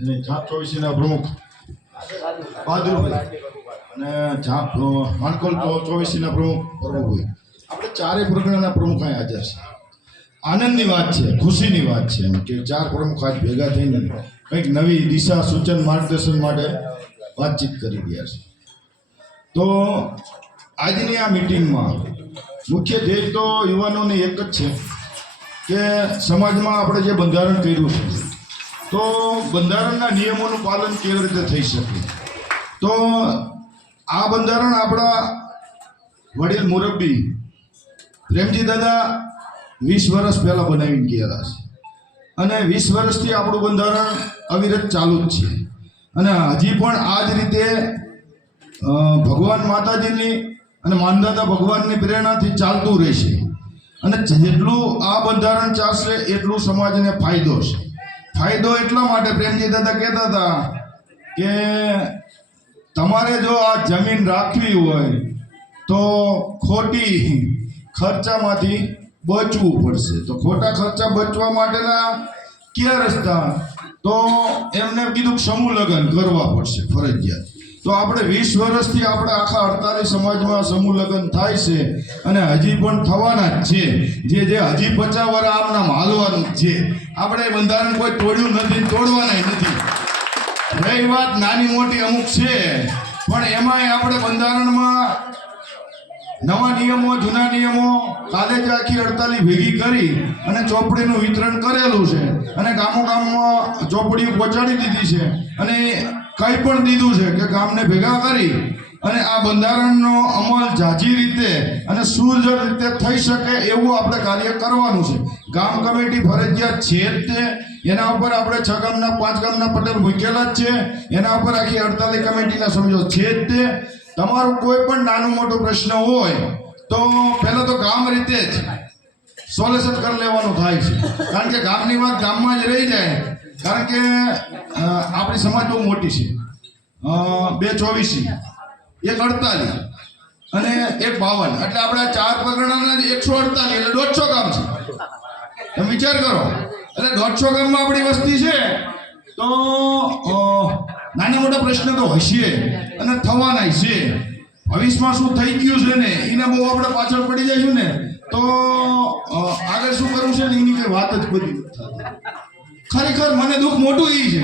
અને ઝાપ ચોવીસીના પ્રમુખ બહાદુરભાઈ અને ઝાપ માણકોલ ચોવીસીના પ્રમુખ પ્રભુભાઈ, આપણે ચારેય પ્રકરણના પ્રમુખ અહીં હાજર છે. આનંદની વાત છે, ખુશીની વાત છે એમ કે ચાર પ્રમુખ આજ ભેગા થઈને કંઈક નવી દિશા સૂચન માર્ગદર્શન માટે વાતચીત કરી રહ્યા છે. તો આજની આ મિટિંગમાં મુખ્ય ધ્યેય તો યુવાનોને એક જ છે કે સમાજમાં આપણે જે બંધારણ કર્યું છે તો બંધારણના નિયમોનું પાલન કેવી રીતે થઈ શકે. તો આ બંધારણ આપણા વડીલ મુરબ્બી પ્રેમજી દાદા 20 વર્ષ પહેલાં બનાવીને ગયા છે અને 20 વર્ષથી આપણું બંધારણ અવિરત ચાલુ જ છે અને હજી પણ આ જ રીતે ભગવાન માતાજીની અને માનદાતા ભગવાનની પ્રેરણાથી ચાલતું રહેશે અને જેટલું આ બંધારણ ચાલશે એટલું સમાજને ફાયદો છે. ફાયદો એટલા માટે પ્રેમજી દાદા કહેતા હતા કે તમારે જો આ જમીન રાખવી હોય તો ખોટી ખર્ચામાંથી બચવું પડશે. તો ખોટા ખર્ચા બચવા માટેના કયા રસ્તા? તો એમને કીધું સમૂહ લગ્ન કરવા પડશે ફરજિયાત. તો આપણે 20 વર્ષથી આપણે આખા 48 સમાજમાં સમૂહ લગ્ન થાય છે અને હજી પણ થવાના જ છે. જે હજી 50 વર્ષ આમનામ હાલવાનું જ છે. આપણે બંધારણ કોઈ તોડ્યું નથી, તોડવાના નથી. રહી વાત નાની મોટી અમુક છે પણ એમાંય આપણે બંધારણમાં નવા નિયમો જૂના નિયમો કાલે જ આખી 48 ભેગી કરી અને ચોપડીનું વિતરણ કરેલું છે અને ગામોમાં ચોપડીઓ પહોંચાડી દીધી છે અને કંઈ પણ દીધું છે કે ગામને ભેગા કરી અને આ બંધારણનો અમલ ઝાઝી રીતે અને સુરજર રીતે થઈ શકે એવું આપણે કાર્ય કરવાનું છે. ગામ કમિટી ફરજિયાત છે જ તે, એના ઉપર આપણે 6 ગામના 5 ગામના પટેલ મૂકેલા જ છે, એના ઉપર આખી 48 કમિટીના સમજો છે જ તે. તમારો કોઈ પણ નાનો મોટો પ્રશ્ન હોય તો પહેલાં તો ગામ રીતે જ સોલ્યુશન કરી લેવાનું થાય છે કારણ કે ગામની વાત ગામમાં જ રહી જાય. કારણ કે આપણી સમાજ બહુ મોટી છે, 2 24 1 48 અને 1 52 એટલે આપણે 4 પ્રકરણના 148 એટલે 150 ગામ છે. તમે વિચાર કરો એટલે 150 ગામમાં આપણી વસ્તી છે તો નાના મોટા પ્રશ્ન તો હશે અને થવાના છે. ભવિષ્યમાં શું થઈ ગયું છે ને એને બહુ આપણે પાછળ પડી જઈશું ને તો આગળ શું કરવું છે ને એની કઈ વાત જ બધી ખરેખર મને દુઃખ મોટું એ છે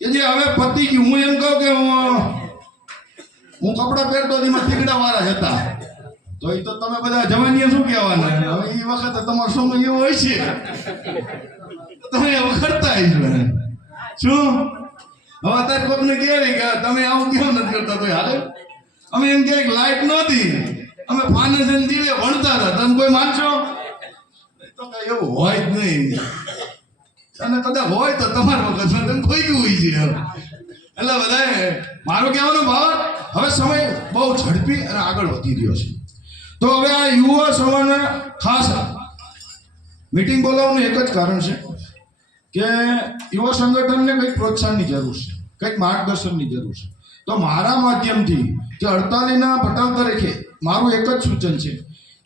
કે જે હવે પતી ગયું. હું એમ કહું કે હું કપડાં પહેરતો એમાં તીકડા વાળા હતા તો એ તો તમે બધા જવાનીએ શું કહેવાના. હવે એ વખતે તમારો સમય એવો હોય છે તમે હવે કરતા શું. હવે અત્યારે કોઈને કહેવાય કે તમે આવું કેવું નથી કરતા તો હાલે. અમે એમ કે લાઈટ નહોતી, અમે ફાનસ દીવે ભણતા હતા, તમે કોઈ માનશો? તો કઈ એવું હોય જ નહીં અને કદાચ હોય તો તમારા વખત તમે કોઈ ગયું હોય છે. એટલે બધાએ મારું કહેવાનો ભાવ હવે સમય બહુ ઝડપી અને આગળ વધી રહ્યો છે. તો હવે આ યુવા સમાજને ખાસ મીટિંગ બોલાવવાનું એક જ કારણ છે કે યુવા સંગઠનને કંઈક પ્રોત્સાહનની જરૂર છે, કંઈક માર્ગદર્શનની જરૂર છે. તો મારા માધ્યમથી કે 48ના પટાલ તરીકે મારું એક જ સૂચન છે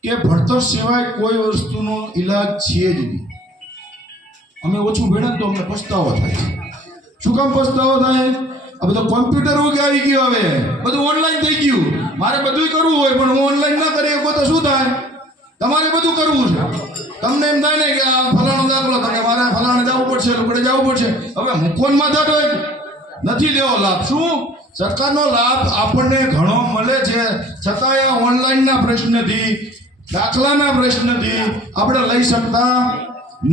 કે ભણતર સિવાય કોઈ વસ્તુનો ઈલાજ છે જ નહીં. અમે ઓછું ભણ્યા તો અમને પસ્તાવો થાય. શું કામ પસ્તાવો થાય? આ બધો કોમ્પ્યુટર વગેરે આવી ગયો, હવે બધું ઓનલાઈન થઈ ગયું. મારે બધું કરવું હોય પણ હું ઓનલાઈન ના કરી શકો તો શું થાય? તમારે બધું કરવું છે. તમને એમ થાય ને કે આ ફલાણો દાખલો થાય, મારે ફલાણે જવું પડશે, લોકોને જવું પડશે. હવે મૂકવામાં થતો હોય નથી લેવો લાભ. શું સરકારનો લાભ આપણને ઘણો મળે છે છતાંય ઓનલાઈનના પ્રશ્નથી દાખલાના પ્રશ્નથી આપણે લઈ શકતા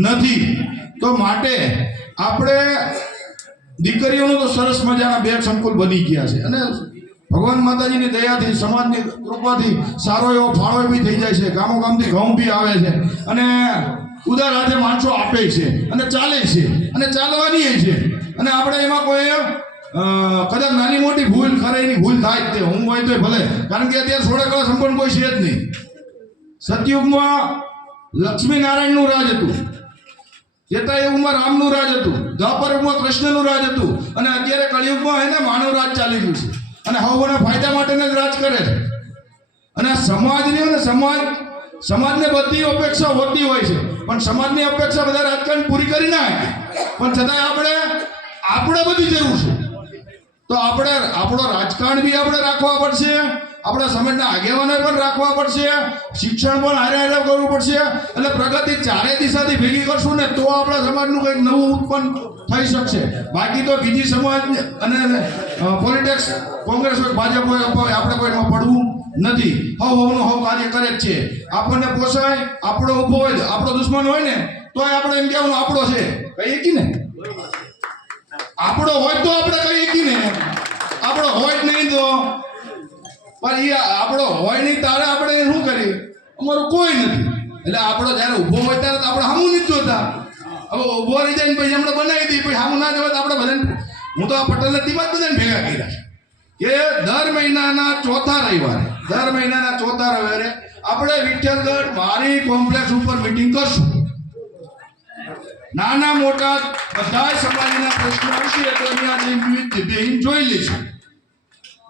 નથી. તો માટે આપણે દીકરીઓનું તો સરસ મજાના 2 સંકુલ બની ગયા છે અને ભગવાન માતાજીની દયાથી સમાજની કૃપાથી સારો એવો ફાળો બી થઈ જાય છે. ગામો ગામથી ઘઉં બી આવે છે અને ઉદાર હાથે માણસો આપે છે અને ચાલે છે અને ચાલવાની છે. અને આપણે એમાં કોઈ કદાચ નાની મોટી ભૂલ ખરે એની ભૂલ થાય જ તે હું હોય તો ભલે, કારણ કે અત્યારે 16 કળા સંપન્ન કોઈ છે જ નહીં. સતયુગમાં લક્ષ્મીનારાયણનું રાજ હતું, ત્રેતા યુગમાં રામનું રાજ હતું, દ્વાપર યુગમાં કૃષ્ણનું રાજ હતું અને અત્યારે કળિયુગમાં હે ને માનવ રાજ ચાલી રહ્યું છે અને હવોના ફાયદા માટેને જ રાજ કરે છે. અને સમાજની અને સમાજને બધી અપેક્ષા હોતી હોય છે પણ સમાજની અપેક્ષા બધા રાજકારણ પૂરી કરી નાખે પણ છતાં આપણે આપણે બધી જરૂર છે. તો આપણે આપણો રાજકારણ બી આપણે રાખવા પડશે, આપણા સમાજના આગેવાનો પણ રાખવા પડશે, શિક્ષણ પણ હારે હારે કરવું પડશે. એટલે પ્રગતિ ચારે દિશાથી ભેગી કરશું ને તો આપણા સમાજનું કંઈક નવું ઉત્પન્ન થઈ શકશે. બાકી તો બીજી સમાજ અને પોલિટિક્સ કોંગ્રેસ હોય ભાજપ હોય આપણે કોઈમાં પડવું નથી. હવનું હવ કાર્ય કરે જ છે. આપણને પોસાય, આપણો ઊભો હોય, આપણો દુશ્મન હોય ને તોય આપણે એમ કહેવાનું આપણો છે કહીએ કી ને, આપણો હોય તો આપણે કહીએ કી ને, આપણો હોય જ નહીં તો પણ એ આપણો હોય નહીં તારે આપણે શું કરીએ, અમારું કોઈ નથી. એટલે આપણો જ્યારે ઊભો હોય ત્યારે તો આપણે સામું નથી જોતા. હવે ઊભો રહી જાય ને પછી એમણે બનાવી દઈએ, પછી સામું ના જોવા તો આપણે બધાને, હું તો આ પટેલના ટીમમાં જ બધાને ભેગા કર્યા છે કે દર મહિનાના ચોથા રવિવારે આપણે વિઠ્ઠલગઢ મારી કોમ્પ્લેક્સ ઉપર મીટિંગ કરશું. નાના મોટા બધા સમાજના પ્રશ્નો હશે તો અહીંયા જોઈ લઈશું.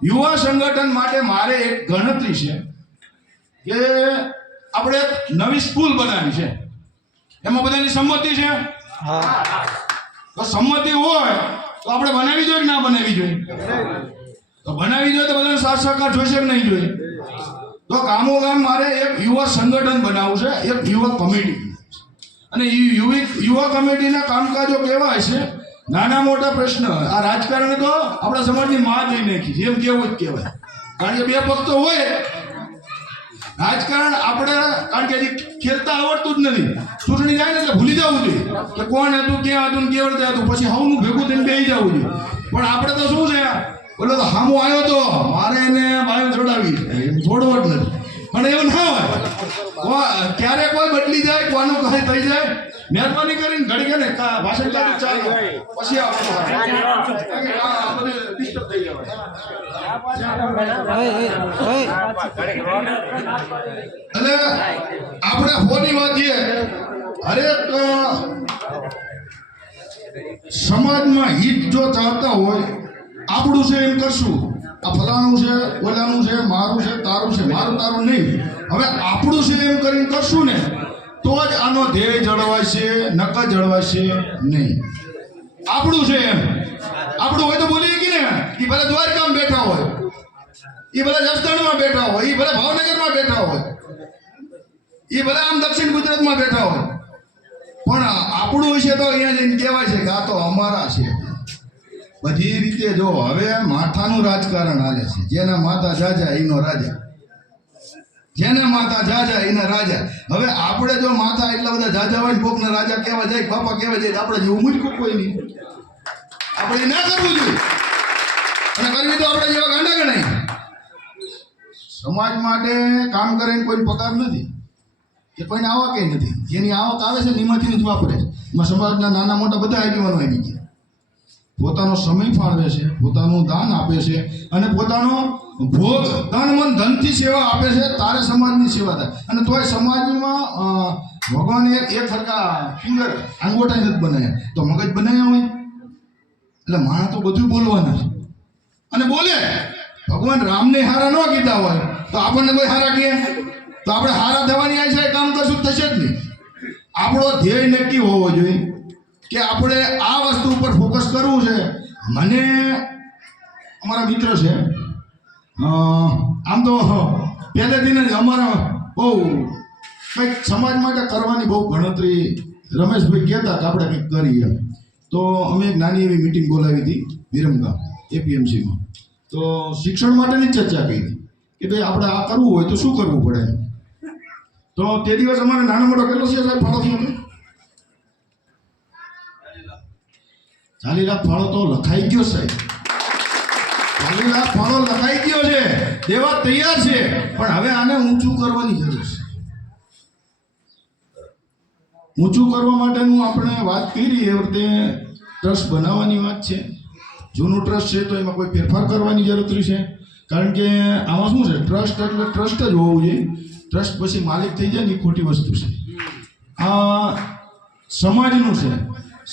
યુવા સંગઠન માટે મારે એક ગણતરી છે કે આપણે નવી સ્કૂલ બનાવી છે, એમાં બધાની સંમતિ છે. તો સંમતિ હોય તો આપણે બનાવી જોઈએ કે ના બનાવી જોઈએ? તો બનાવી જોઈએ તો બધાને સાથ સહકાર જોઈશે કે નહીં જોઈએ? તો ગામો ગામ મારે એક યુવા સંગઠન બનાવવું છે, એક યુવા કમિટી. અને યુવા કમિટીના કામકાજો કેવા છે, નાના મોટા પ્રશ્ન. આ રાજકારણ તો આપણા સમાજની માં જઈ નાખી જેમ કેવું જ કહેવાય. કારણ કે બે પક્ષ તો હોય રાજકારણ. આપણે કારણ કે હજી ખેલતા આવડતું જ નથી. ચૂંટણી જાય ને એટલે ભૂલી જવું જોઈએ કે કોણ હતું, ક્યાં હતું, કેવડ હતું, પછી હવનું ભેગું થઈને બેસી જવું જોઈએ. પણ આપણે તો શું છે, બોલો તો હામો આવ્યો તો મારે એને બાયો છોડાવી છોડવો જ નથી. પણ એવું ના હોય, ક્યારે કોઈ બદલી જાય, કોનું કહે થઈ જાય. મહેરબાની કરીને ઘડી ને ભાષણ ચાલુ પછી ડિસ્ટર્બ થઈ જવાય. એટલે આપણે હોની વાતીએ હરેક સમાજમાં હિત જો ચાહતા હોય, આપણું છે એમ કરશું. આ ફલાણું છે, ઓલાનું છે, મારું છે, તારું છે, મારું તારું નહીં. હવે આપણું છે એમ કરીને કરશું ને તો જ આનો ધ્યેય જળવાશે, નકર જળવાશે નહીં. આપણું છે એમ આપણું હોય તો બોલીએ કે ને, એ ભલે દ્વારકામાં બેઠા હોય, એ ભલે જસદણમાં બેઠા હોય, એ ભલે ભાવનગરમાં બેઠા હોય, એ ભલે આમ દક્ષિણ ગુજરાતમાં બેઠા હોય, પણ આપણું વિશે તો અહીંયા જઈને કહેવાય છે કે આ તો અમારા છે. બધી રીતે જો હવે માથાનું રાજકારણ હાલે છે. જેના માથા જાજા એનો રાજા, જેના માથા જાજા એના રાજા. હવે આપણે જો માથા એટલા બધા જાજા હોય ને કોકના રાજા કહેવા જાય, બાપા કહેવા જાય, આપણે જેવું મૂજકું કોઈ નહીં. આપણે ના કરવું જોઈએ, અને કરવી તો આપણે જેવા ગાંડા ગણાય. સમાજ માટે કામ કરે કોઈ પગાર નથી કે કોઈને આવક નથી. જેની આવક આવે છે એમાંથી જ વાપરે છે. એમાં સમાજના નાના મોટા બધા આગેવાનો આવી ગયા, પોતાનો સમય ફાળવે છે, પોતાનું દાન આપે છે, અને પોતાનો ભોગ તન મન ધનથી સેવા આપે છે. તારે સમાજની સેવા થાય. અને તોય સમાજમાં ભગવાને એક સરખા ફિંગર આંગોઠા નથી બનાવ્યા, તો મગજ બનાવ્યા હોય. એટલે માણસ તો બધું બોલવાના છે, અને બોલે. ભગવાન રામને હારા ન કીધા હોય તો આપણને કોઈ હારા કહે તો આપણે હારા થવાની આશા કામ કરશું, થશે જ નહીં. આપણો ધ્યેય નક્કી હોવો જોઈએ કે આપણે આ વસ્તુ ઉપર ફોકસ કરવું છે. મને અમારા મિત્ર છે, આમ તો પહેલેથી જ અમારા બહુ કંઈક સમાજ માટે કરવાની બહુ ગણતરી રમેશભાઈ કહેતા કે આપણે કંઈક કરીએ. તો અમે એક નાની એવી મિટિંગ બોલાવી હતી વિરમગામ એપીએમસીમાં. તો શિક્ષણ માટેની ચર્ચા કરી હતી કે ભાઈ આપણે આ કરવું હોય તો શું કરવું પડે. તો તે દિવસ અમારે નાનો મોટો કેટલો છે સાહેબ ફાળો થયો? 40 લાખ ફાળો તો લખાઈ ગયો સાહેબ. 40 લાખ ફાળો લખાઈ ગયો છે, દેવા તૈયાર છે. પણ હવે આને ઊંચું કરવાની જરૂર છે. ઊંચું કરવા માટેનું આપણે વાત કરી એ વખતે ટ્રસ્ટ બનાવવાની વાત છે. જૂનું ટ્રસ્ટ છે તો એમાં કોઈ ફેરફાર કરવાની જરૂર છે. કારણ કે આમાં શું છે, ટ્રસ્ટ એટલે ટ્રસ્ટ જ હોવું જોઈએ. ટ્રસ્ટ પછી માલિક થઈ જાય ને એ ખોટી વસ્તુ છે. આ સમાજનું છે,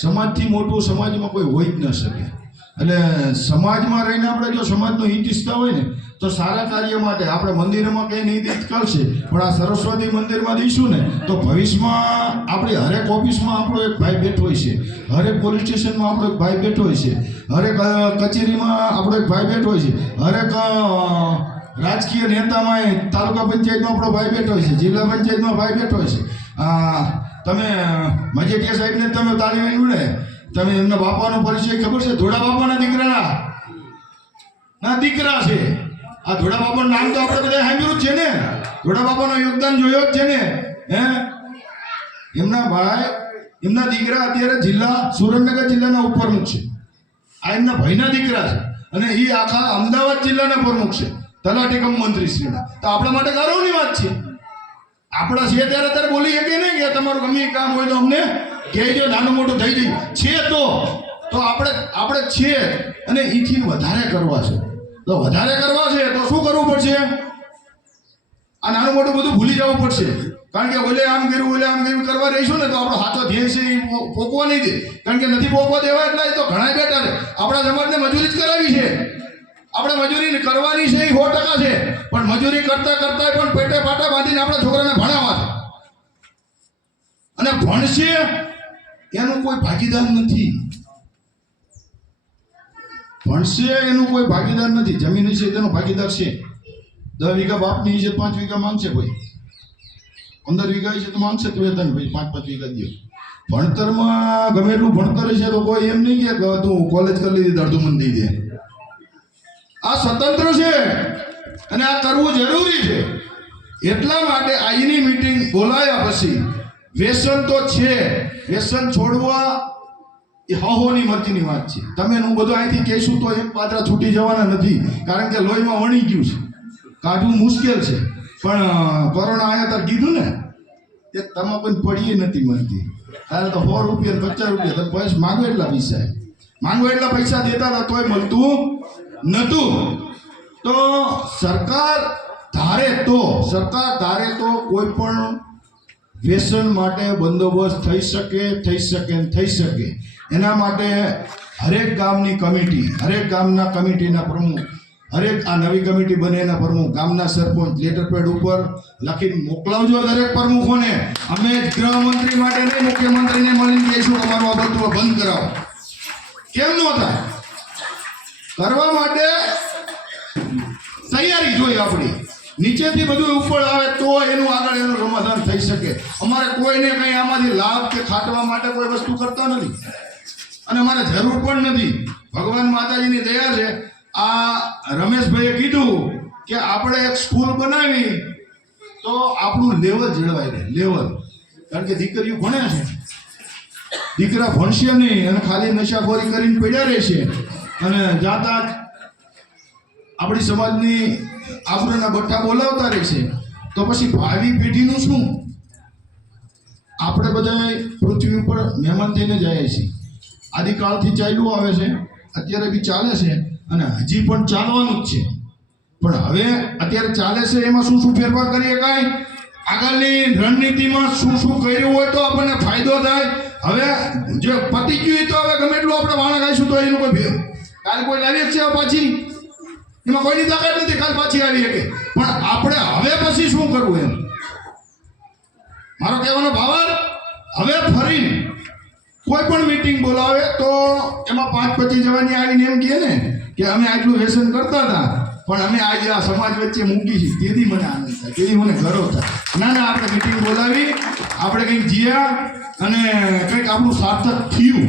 સમાજથી મોટું સમાજમાં કોઈ હોઈ જ ન શકે. એટલે સમાજમાં રહીને આપણે જો સમાજનો હિત ઈચ્છતા હોય ને તો સારા કાર્ય માટે આપણે મંદિરમાં કંઈ નહીં હિત કરશે, પણ આ સરસ્વતી મંદિરમાં દઈશું ને તો ભવિષ્યમાં આપણી હરેક ઓફિસમાં આપણો એક ભાઈ બેઠો હોય છે, હરેક પોલીસ સ્ટેશનમાં આપણો એક ભાઈ બેઠો હોય છે, હરેક કચેરીમાં આપણો એક ભાઈ બેઠો હોય છે, હરેક રાજકીય નેતામાં તાલુકા પંચાયતમાં આપણો ભાઈ બેઠો હોય છે, જિલ્લા પંચાયતમાં ભાઈ બેઠો હોય છે. તમે મજેટિયા સાહેબને તમે તાળી વાળ્યું ને, તમે એમના બાપાનો પરિચય ખબર છે? ધોળા બાપાના દીકરા છે. આ ધોળા બાપાનું નામ તો આપણે બધા સાંભળ્યું જ છે ને, ધોળા બાપાનું યોગદાન જોયો જ છે ને. એમના ભાઈ, એમના દીકરા અત્યારે સુરેન્દ્રનગર જિલ્લાના ઉપપ્રમુખ છે. આ એમના ભાઈના દીકરા છે અને એ આખા અમદાવાદ જિલ્લાના પ્રમુખ છે, તલાટી કમ મંત્રી શ્રીના. તો આપણા માટે ગૌરવની વાત છે. આપણા છે ત્યારે બોલી શકે નહીં કે તમારું ગમે કામ હોય તો અમને કહેજો, નાનું મોટું થઈ જાય છે તો આપણે છીએ અને એથી વધારે કરવા છે. તો વધારે કરવા છે તો શું કરવું પડશે? આ નાનું મોટું બધું ભૂલી જવું પડશે. કારણ કે ઓલે આમ કર્યું કરવા રહીશું ને તો આપણો હાથો ધ્યેય છે એ પોકવા નહીં દે. કારણ કે નથી પોકવા દેવા એટલે તો ઘણા બેઠા છે. આપણા સમાજને મજૂરી જ કરાવી છે, આપણે મજૂરી કરવાની છે એ 100% છે, પણ મજૂરી કરતા પણ પેટે પાટા બાંધીને આપણા છોકરાને ભણાવવા છે. અને ભણશે એનું કોઈ ભાગીદાર નથી, ભણશે એનું કોઈ ભાગીદાર નથી. જમીન છે તેનો ભાગીદાર છે. 10 વીઘા બાપની છે, 5 વીઘા માંગશે ભાઈ, 15 વીઘા છે તો માંગશે તો વેતન ભાઈ 5-5 વીઘા દો. ભણતરમાં ગમે એટલું ભણતર છે તો કોઈ એમ નહીં કે તું કોલેજ કરી લીધી અડધું મન દઈ દે. આ સ્વતંત્ર છે અને આ કરવું જરૂરી છે. એટલા માટે આજની મીટિંગ બોલાયા પછી વ્યસન તો છે, વ્યસન છોડવા એ હહોની મરજીની વાત છે. તમે હું બધું અહીંથી કહીશું તો એક પાત્રા છૂટી જવાના નથી, કારણ કે લોહીમાં વણી ગયું છે, કાઢવું મુશ્કેલ છે. પણ કોરોના આવ્યા ત્યારે કીધું ને એ તમાકુ પડીએ નથી મળતી. ત્યારે તો 100 રૂપિયા 50 રૂપિયા તમે પૈસા માંગો એટલા પૈસા દેતા હતા તોય મળતું નતું. તો સરકાર ધારે તો કોઈ પણ વ્યસન માટે બંદોબસ્ત થઈ શકે. એના માટે હરેક ગામની કમિટી, હરેક ગામના કમિટીના પ્રમુખ, હરેક આ નવી કમિટી બને એના પ્રમુખ, ગામના સરપંચ લેટર પેડ ઉપર લખીને મોકલાવજો દરેક પ્રમુખોને. અમે ગૃહમંત્રી માટે નહીં મુખ્યમંત્રીને મળીને કહીશું કે અમારું આ બધું બંધ કરાવો. કેમ ન થાય? કરવા માટે તૈયારી જોઈએ આપણી. નીચેથી બધું ઉપર આવે તો એનું આગળ એનું સમાધાન થઈ શકે. અમારે કોઈને કંઈ આમાંથી લાભ કે ખાટવા માટે કોઈ વસ્તુ કરતા નથી અને અમારે જરૂર પણ નથી. ભગવાન માતાજીની દયા છે. આ રમેશભાઈએ કીધું કે આપણે એક સ્કૂલ બનાવી તો આપણું લેવલ જળવાઈ રહે, લેવલ. કારણ કે દીકરીઓ ભણે છે, દીકરા ભણશે નહીં અને ખાલી નશાખોરી કરીને પડ્યા રહેશે અને જાતા આપણી સમાજની આબરૂના બઠ્ઠા બોલાવતા રહેશે તો પછી ભાવિ પેઢીનું શું? આપણે બધા પૃથ્વી ઉપર મહેમાન થઈને જઈએ છીએ. આદિકાળથી ચાલ્યું આવે છે, અત્યારે બી ચાલે છે અને હજી પણ ચાલવાનું જ છે. પણ હવે અત્યારે ચાલે છે એમાં શું ફેરફાર કરીએ? કાંઈ આગળની રણનીતિમાં શું કર્યું હોય તો આપણને ફાયદો થાય. હવે જે પતી ગયું તો હવે ગમે એટલું આપણે વાણા ગાઈશું તો એનું કોઈ કાલ કોઈ લાવી છે પાછી, એમાં કોઈની તાકાત નથી કાલ પાછી આવી શકે. પણ આપણે હવે પછી શું કરવું એમ મારો કહેવાનો ભાવાર્થ. હવે ફરીને કોઈ પણ મીટિંગ બોલાવે તો એમાં 5-25 જવાની આવીને એમ કહે ને કે અમે આટલું વ્યસન કરતા હતા પણ અમે આજે આ સમાજ વચ્ચે મૂકી છે, તેથી મને આનંદ થાય, તેથી મને ગર્વ થાય. ના આપણે મીટિંગ બોલાવી, આપણે કંઈક જીયા અને કંઈક આપણું સાર્થક થયું.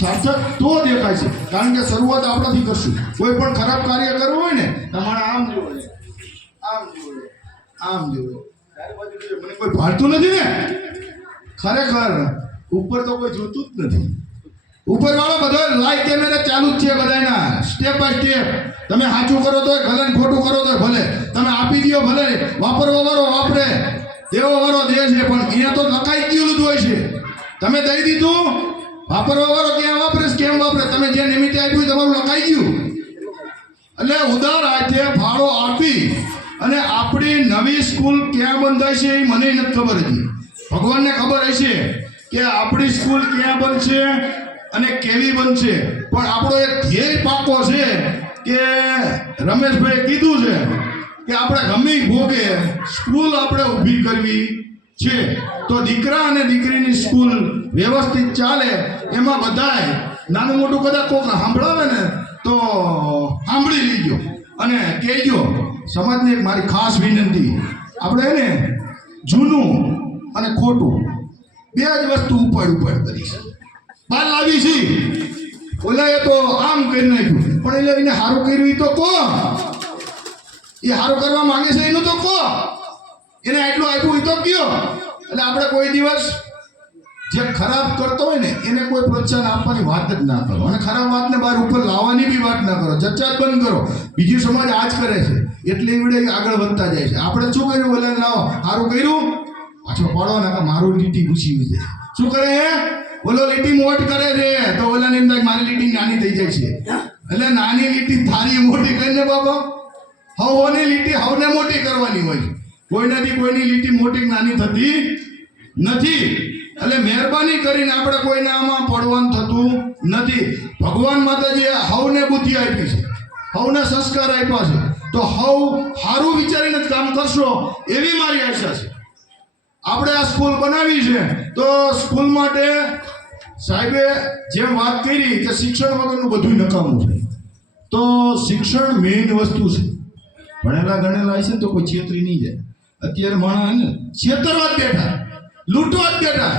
સાર્થક તો દેખાય છે કારણ કે શરૂઆત આપણાથી કરશું. કોઈ પણ ખરાબ કાર્ય કરવું હોય ને તમારે આમ જોવે, મને કોઈ ભાળતું નથી ને. ખરેખર ઉપર તો કોઈ જોતું જ નથી. ઉપરવાળો બધો લાઈવ કેમેરા ચાલુ જ છે બધાના, સ્ટેપ બાય સ્ટેપ. તમે સાચું કરો તો ભલે, ખોટું કરો તો ભલે, તમે આપી દો ભલે, વાપરવા વાળો વાપરે, દેવો વાળો દે છે. પણ અહીંયા તો લખાઈ ગયેલું જ હોય છે. તમે દઈ દીધું, વાપરવા વાળો ક્યાં વાપરે, કેમ વાપરે, તમે જે નિમિત્તે આપ્યું તમારું લખાઈ ગયું. એટલે ઉદાર હાથે ફાળો આપી અને આપણી નવી સ્કૂલ ક્યાં બંધાય છે એ મને નથી ખબર હતી. ભગવાનને ખબર હશે કે આપણી સ્કૂલ ક્યાં બનશે અને કેવી બનશે, પણ આપણો એક ધ્યેય પાકો છે કે રમેશભાઈએ કીધું છે કે આપણે ગમે ભોગે સ્કૂલ આપણે ઊભી કરવી છે. તો દીકરા અને દીકરીની સ્કૂલ વ્યવસ્થિત ચાલે એમાં બધાય નાનું મોટું કદાચ કોક સાંભળાવે ને તો સાંભળી લીજો અને કહેજો. સમાજને એક મારી ખાસ વિનંતી, આપણે એને જૂનું અને ખોટું બે જ વસ્તુ ઉપાડ કરીશ. બહાર લાવી છે ઓલાએ તો આમ કરી નાખ્યું, પણ એટલે એને સારું કર્યું એ તો કહો, એ સારું કરવા માંગે છે એનું તો કહો, એને આટલું આપ્યું એ તો કયો. એટલે આપણે કોઈ દિવસ જે ખરાબ કરતો હોય ને એને કોઈ પ્રોત્સાહન આપવાની વાત જ ના કરો, અને ખરાબ વાતને બહાર ઉપર લાવવાની બી વાત ના કરો, ચર્ચા જ બંધ કરો. બીજી સમાજ આ જ કરે છે એટલે એવડે આગળ વધતા જાય છે. આપણે શું કર્યું, ઓલા લાવો સારું કર્યું પાછો પાડો ને મારું લીટી ઘૂસી જાય. શું કરે હે, ઓલો લીટી મોટ કરે છે તો ઓલાની અંદર મારી લીટી નાની થઈ જાય છે. એટલે નાની લીટી થારી મોટી કરીને બાબા હવની લીટી હવને મોટી કરવાની હોય. કોઈનાથી કોઈની લીટી મોટી નાની થતી નથી. એટલે મહેરબાની કરીને આપણે કોઈને આમાં પડવાનું થતું નથી. ભગવાન માતાજીએ હવને બુદ્ધિ આપી છે, હવને સંસ્કાર આપ્યા છે, તો હવ સારું વિચારીને જ કામ કરશો એવી મારી આશા છે. આપણે આ સ્કૂલ બનાવી છે તો સ્કૂલ માટે સાહેબે જેમ વાત કરી કે શિક્ષણ વગરનું બધું નકામું છે. તો શિક્ષણ મેઇન વસ્તુ છે. ભણેલા ગણેલા હશે તો કોઈ છેતરી નહીં જાય. અત્યારે માણસ ને છેતરવા જ બેઠા, લૂંટવા જ બેઠા.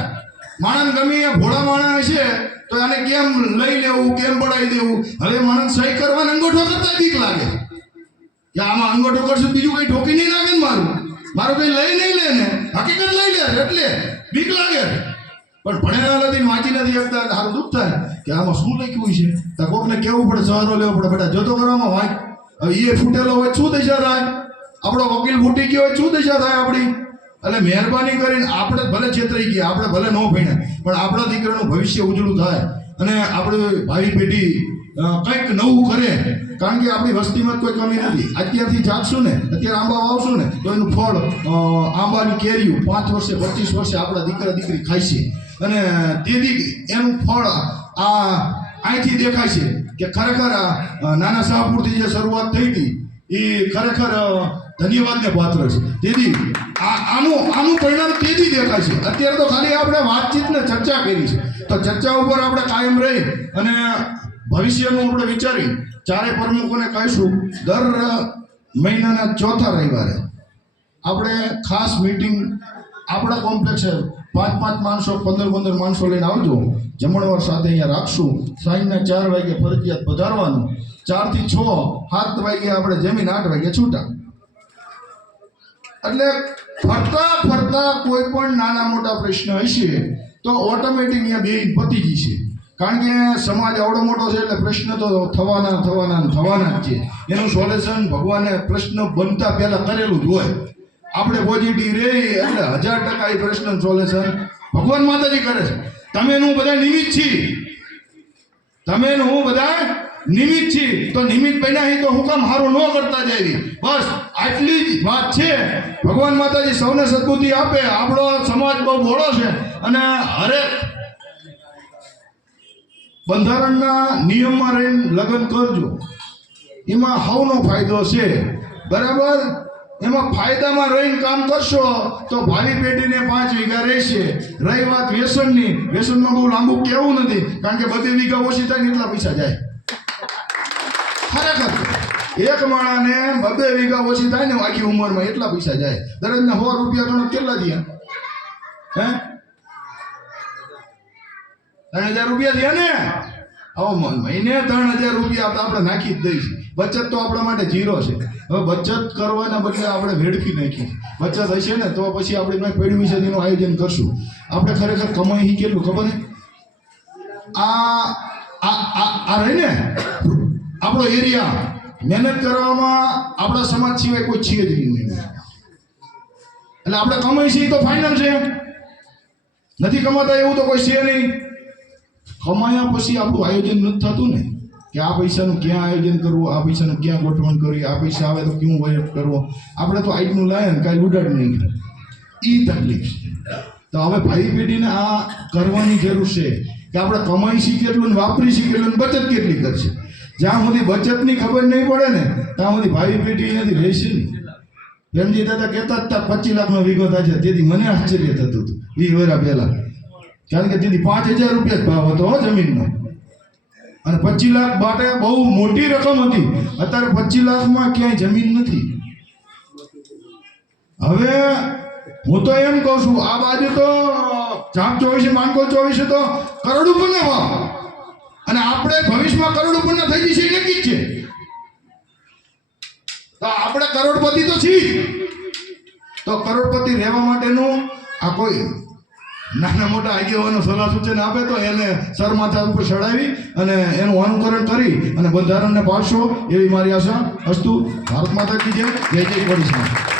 માણસ ગમે એ ભોળા માણસ હશે તો એને કેમ લઈ લેવું, કેમ પડાવી દેવું. હવે માણસ સહી કરવાને અંગૂઠો કરતા બીક લાગે કે આમાં અંગૂઠો કરશું બીજું કઈ ઠોકી નહીં નાખે ને, મારું કઈ લઈ નહીં લે ને, હકીકત લઈ લે એટલે બીક લાગે. પણ ભણેલા નથી, વાંચી નથી શકતા, સારું દુઃખ થાય કે આમાં શું લખ્યું છે. તો કોકને કહેવું પડે, સહારો લેવો પડે, બેટા જોતો કરવામાં વાંચ. હવે એ ફૂટેલો હોય શું દશા થાય, આપણો વકીલ ફૂટી ગયો હોય શું દશા થાય આપણી. એટલે મહેરબાની કરીને આપણે ભલે છેતરાઈ ગયા, આપણે ભલે ન ભણ્યા, પણ આપણા દીકરાનું ભવિષ્ય ઉજળું થાય અને આપણી ભાવિ પેઢી કંઈક નવું કરે. કારણ કે આપણી વસ્તીમાં કોઈ કમી નથી. અત્યારથી જાગશું ને, અત્યારે આંબા વાવશું ને તો એનું ફળ આંબાની કેરીઓ 5 વર્ષે 25 વર્ષે આપણા દીકરા દીકરી ખાય છે. અને તેથી એનું ફળ અહીંથી દેખાય છે કે ખરેખર નાના શાહપુરથી જે શરૂઆત થઈ હતી એ ખરેખર ધન્યવાદને પાત્ર છે. તેથી આનું પરિણામ તેથી દેખાય છે. અત્યારે તો ખાલી આપણે વાતચીત ને ચર્ચા કરી છે, તો ચર્ચા ઉપર આપણે કાયમ રહી અને ભવિષ્યનું આપણે વિચારી ચારે પ્રમુખોને કહીશું દર મહિનાના ચોથા રવિવારે આપણે ખાસ મીટિંગ આપણા કોમ્પ્લેક્સે 5 માણસો 15 માણસો લઈને આવજો. જમણવાર સાથે અહીંયા રાખશું. સાંજના 4 વાગે ફરજિયાત પધારવાનું. 4 થી 6, 7 વાગે આપણે જમીન 8 વાગે છૂટા. એટલે ફરતા કોઈ પણ નાના મોટા પ્રશ્ન હશે તો ઓટોમેટિક અહીંયા બે પતી જશે. કારણ કે સમાજ આવડો મોટો છે એટલે પ્રશ્ન તો થવાના જ છે. એનું સોલ્યુશન ભગવાને પ્રશ્ન બનતા પહેલા કરેલું જ હોય. આપણે પોઝિટિવ રહી એટલે 1000% એ પ્રશ્ન સોલ્યુશન ભગવાન માતાજી કરે છે. તમે હું બધા નિમિત્ત છીએ, તમે હું બધા નિમિત્ત છીએ. તો નિમિત્ત બન્યા તો હું કામ સારું ન કરતા જાય. બસ આટલી જ વાત છે. ભગવાન માતાજી સૌને સદબુદ્ધિ આપે. આપણો સમાજ બહુ ભોળો છે અને હરેક બંધારણના નિયમમાં રહીને લગ્ન કરજો. એમાં હવનો ફાયદો છે, બરાબર. એમાં ફાયદામાં રહીને કામ કરશો તો ભાવિ પેઢીને 5 વીઘા રહેશે. રહી વાત વ્યસનની, વ્યસનમાં બહુ લાંબુ કહેવું નથી, કારણ કે 2 વીઘા ઓછી થાય ને એટલા પૈસા જાય. ખરેખર એક માણાને 2 વીઘા ઓછી થાય ને આખી ઉંમરમાં એટલા પૈસા જાય. દરેકને 100 રૂપિયા ગણો કેટલા થયા? હે 3000 રૂપિયા થયા ને. હવે મહિને 3000 રૂપિયા આપણે નાખી જ દઈશું. બચત તો આપણા માટે 0 છે. હવે બચત કરવાના બદલે આપણે વેડફી નાખીએ. બચત હશે ને તો પછી આપણે કંઈ પેઢી વિશે તેનું આયોજન કરશું. આપણે ખરેખર કમાઈ કેટલું ખબર છે? આ રહી ને આપણો એરિયા મહેનત કરવામાં આપણા સમાજ સિવાય કોઈ છે જ નહીં. એટલે આપણે કમાઈ છીએ તો ફાઇનલ છે. નથી કમાતા એવું તો કોઈ છે નહીં. કમાયા પછી આપણું આયોજન નથી થતું ને કે આ પૈસાનું ક્યાં આયોજન કરવું, આ પૈસાનું ક્યાં ગોઠવણ કરવી, આ પૈસા આવે તો કેવું બજેટ કરવો. આપણે તો આઈટનું લાવે ને કાંઈ ઉડાડી નહીં કરે. એ તકલીફ છે. તો હવે ભાઈ પેઢીને આ કરવાની જરૂર છે. કે આપણે કમાઈશી કેટલું ને વાપરીશી કેટલું ને બચત કેટલી કરશે. જ્યાં સુધી બચતની ખબર નહીં પડે ને ત્યાં સુધી ભાવિ પેઢી એનાથી રહેશે નહીં. પ્રેમજી દાદા કહેતા હતા 25 લાખનો વીઘો થાય છે. તેથી મને આશ્ચર્ય થતું હતું 20 વર્ષ પહેલા, કારણ કે તેથી 5000 રૂપિયા જ ભાવ હતો જમીનનો, અને 25 લાખ માટે બહુ મોટી રકમ હતી. અત્યારે 25 લાખમાં ક્યાંય જમીન નથી. હવે હું તો એમ કહું છું, આ બાજુ તો જામ 24 માનકોલ 24 તો કરોડ ઉપરના ભાવ, અને આપણે ભવિષ્યમાં કરોડ ઉપરના થઈ જશે એ નક્કી જ છે. તો આપણે કરોડપતિ તો છીએ. તો કરોડપતિ રહેવા માટેનું આ કોઈ નાના મોટા આગેવાનો સલાહ સૂચન આપે તો એને સર માથા ઉપર ચડાવી અને એનું અનુકરણ કરી અને બંધારણને પાળશો એવી મારી આશા. અસ્તુ. ભારત માતા કી જય. જય જય કોળી સમાજ.